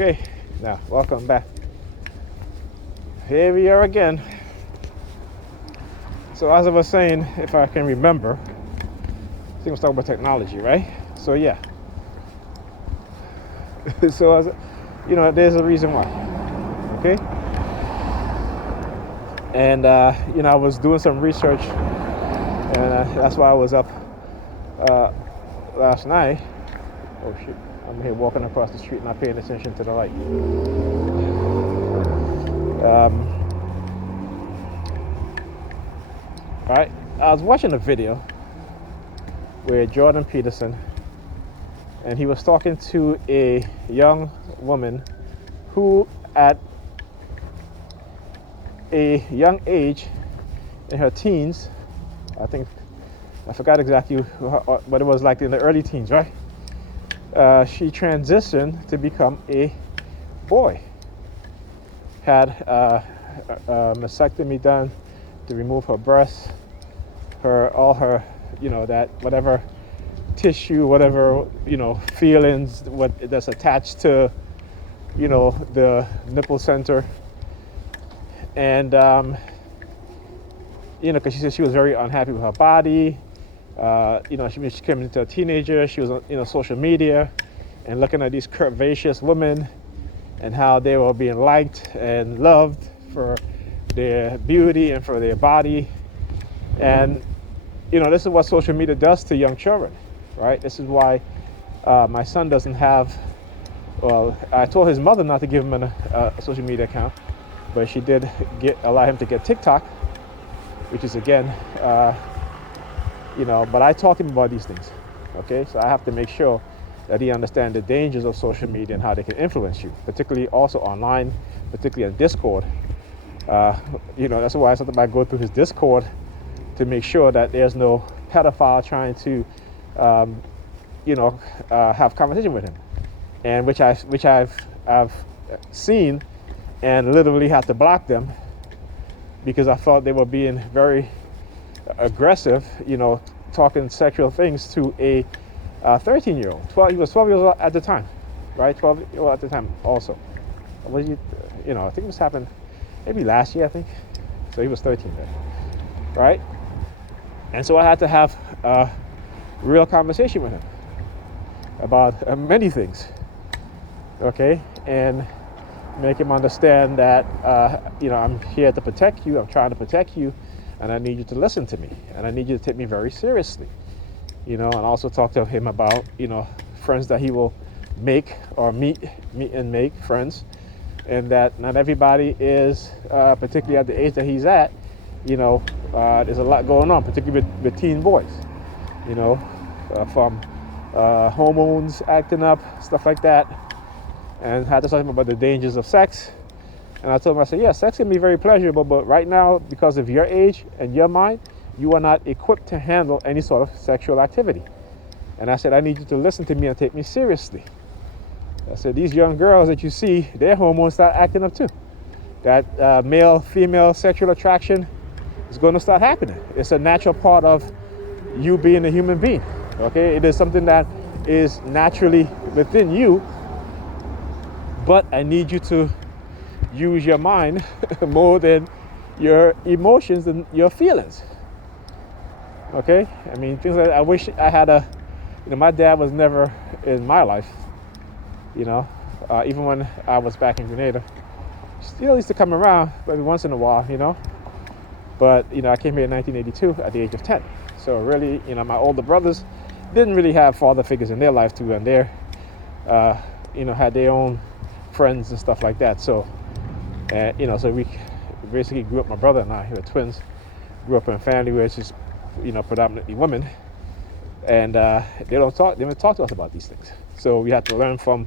Okay, now welcome back. Here we are again. So as I was saying, if I can remember, I think we're talking about technology, right? So yeah. So as there's a reason why. Okay. And I was doing some research, and that's why I was up last night. Oh shit! I'm here walking across the street, not paying attention to the light. All right, I was watching a video where Jordan Peterson, and he was talking to a young woman who, at a young age, in her teens, I forgot exactly what it was like in the early teens, right? She transitioned to become a boy. Had a mastectomy done to remove her breasts, all her, that whatever tissue, whatever, feelings, that's attached to, the nipple center. And, because she said she was very unhappy with her body. She came into a teenager. She was on, social media and looking at these curvaceous women and how they were being liked and loved for their beauty and for their body. And, this is what social media does to young children, right? This is why my son doesn't have, I told his mother not to give him a social media account, but she did allow him to get TikTok, which is again, but I talk to him about these things, okay? So I have to make sure that he understands the dangers of social media and how they can influence you, particularly also online, particularly on Discord. That's why sometimes I go through his Discord to make sure that there's no pedophile trying to, have conversation with him, and which I've seen, and literally had to block them because I thought they were being very aggressive, talking sexual things to a 13-year-old. He was 12 years old at the time, right? 12-year-old at the time also. I think it was happened maybe last year, I think. So he was 13 then, right? And so I had to have a real conversation with him about many things, okay? And make him understand that, I'm here to protect you. I'm trying to protect you, and I need you to listen to me, and I need you to take me very seriously, and also talk to him about, friends that he will make or meet and make friends, and that not everybody is, particularly at the age that he's at, there's a lot going on, particularly with teen boys, from hormones acting up, stuff like that. And had to talk to him about the dangers of sex. And I told him, I said, yeah, sex can be very pleasurable, but right now, because of your age and your mind, you are not equipped to handle any sort of sexual activity. And I said, I need you to listen to me and take me seriously. I said, these young girls that you see, their hormones start acting up too. That male-female sexual attraction is going to start happening. It's a natural part of you being a human being, okay? It is something that is naturally within you. But I need you to use your mind more than your emotions and your feelings. Okay? I mean, things like that. I wish I had my dad was never in my life, even when I was back in Grenada. Still used to come around every once in a while, But, I came here in 1982 at the age of 10. So really, my older brothers didn't really have father figures in their life too, and they're, had their own friends and stuff like that. So, so we basically grew up, my brother and I, who were twins, grew up in a family where it's just, predominantly women. And they didn't talk to us about these things. So we had to learn from,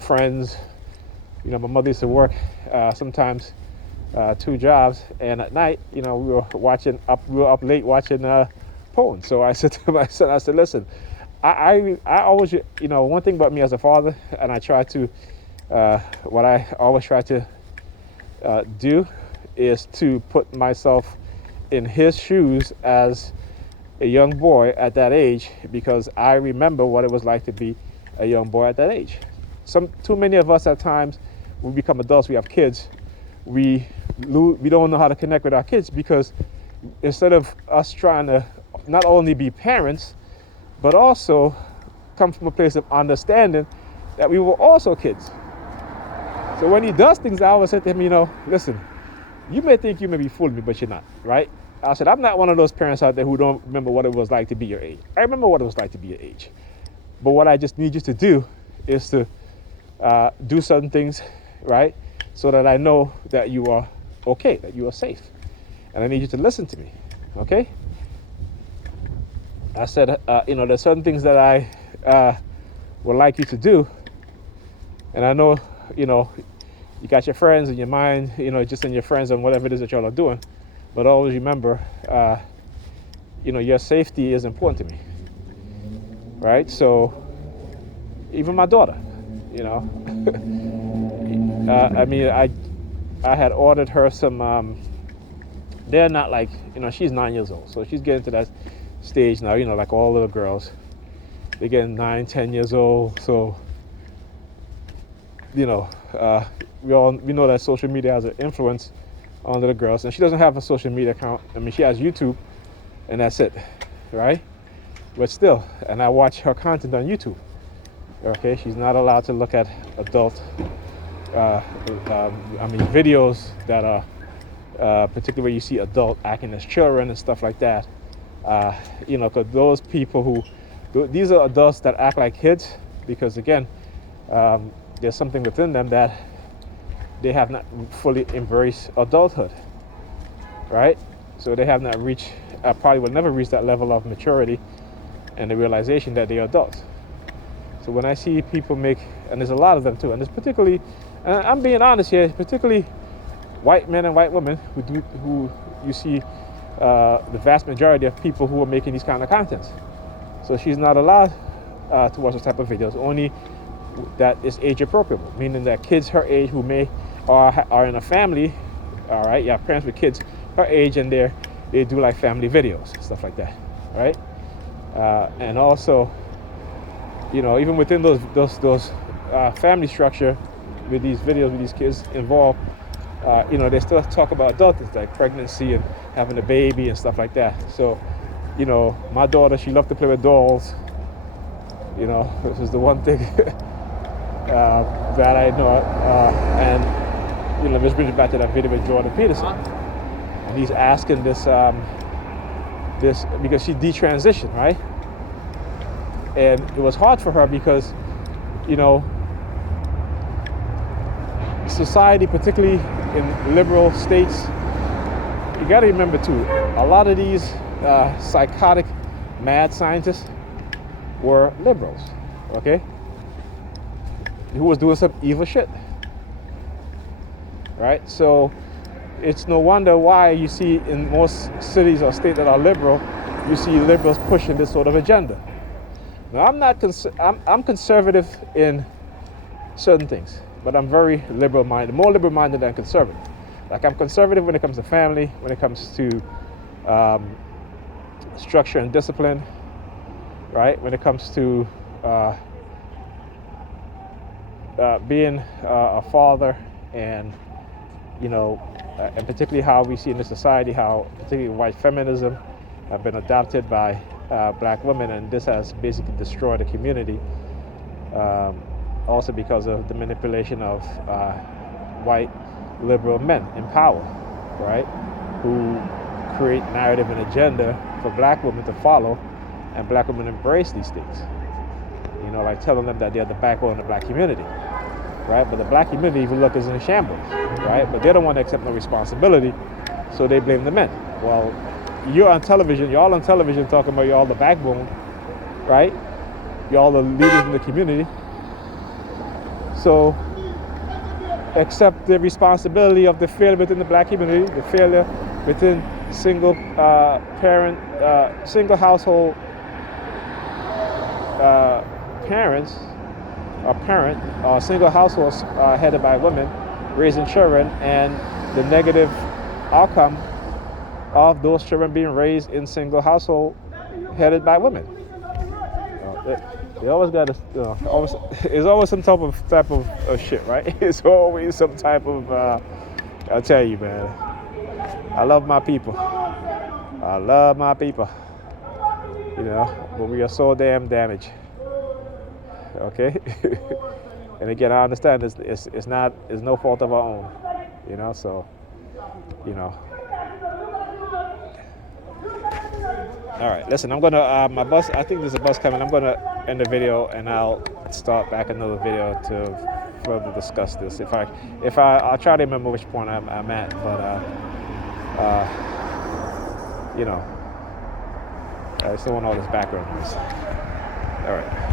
friends. My mother used to work sometimes 2 jobs, and at night, we were up late watching porn. So I said to my son, I said, listen, I always, one thing about me as a father, and I try to, what I always try to do is to put myself in his shoes as a young boy at that age, because I remember what it was like to be a young boy at that age. too many of us at times, when we become adults, we have kids, we don't know how to connect with our kids, because instead of us trying to not only be parents, but also come from a place of understanding that we were also kids. So when he does things, I always say to him, listen, you may think you may be fooling me, but you're not, right? I said, I'm not one of those parents out there who don't remember what it was like to be your age. I remember what it was like to be your age. But what I just need you to do is to do certain things, right? So that I know that you are okay, that you are safe. And I need you to listen to me, okay? I said, there's certain things that I would like you to do. And I know, you got your friends in your mind, just in your friends and whatever it is that y'all are doing. But always remember, your safety is important to me, right? So even my daughter, I had ordered her some, they're not like, she's 9 years old. So she's getting to that stage now, like all little girls. They're getting 9, 10 years old. So, we know that social media has an influence on little girls. And she doesn't have a social media account. She has YouTube, and that's it, right? But still, and I watch her content on YouTube. Okay, she's not allowed to look at adult, videos that are, particularly where you see adult acting as children and stuff like that. Because those people these are adults that act like kids, because again, there's something within them that they have not fully embraced adulthood, right? So they have not reached, probably will never reach that level of maturity and the realization that they are adults. So when I see people and there's a lot of them too, and there's particularly, and I'm being honest here, particularly white men and white women who you see the vast majority of people who are making these kind of contents. So she's not allowed to watch those type of videos, only that is age appropriate, meaning that kids her age who are in a family, all right, you have parents with kids her age, and they do like family videos, stuff like that, right? And also, even within those family structure with these videos with these kids involved, they still talk about adult things like pregnancy and having a baby and stuff like that. So, my daughter, she loved to play with dolls. This is the one thing that I know. And, let's bring it back to that video with Jordan Peterson. And he's asking this because she detransitioned, right? And it was hard for her because, society, particularly in liberal states, you got to remember too, a lot of these psychotic mad scientists were liberals, okay? Who was doing some evil shit, right? So it's no wonder why you see in most cities or states that are liberal, you see liberals pushing this sort of agenda. Now I'm conservative in certain things, but I'm very liberal-minded, more liberal-minded than conservative. Like I'm conservative when it comes to family, when it comes to structure and discipline, right? When it comes to being a father, and and particularly how we see in this society how particularly white feminism have been adopted by black women, and this has basically destroyed the community. Also because of the manipulation of white liberal men in power, right? Who create narrative and agenda for black women to follow, and black women embrace these things. Like telling them that they're the backbone of the black community, right? But the black community, if you look, is in shambles, right? But they don't want to accept no responsibility, so they blame the men. Well, y'all on television talking about y'all the backbone, right? Y'all the leaders in the community. So accept the responsibility of the failure within the black community, the failure within single household parents, or single households headed by women raising children, and the negative outcome of those children being raised in single household headed by women. You always got to, always, it's always some type of shit, right? It's always some type of. I'll tell you, man. I love my people. I love my people. But we are so damn damaged. Okay. And again, I understand it's no fault of our own. So, you know. All right, listen, I'm gonna my bus. I think there's a bus coming. I'm gonna end the video and I'll start back another video to further discuss this. I'll try to remember which point I'm at, but I just don't want all this background noise. All right.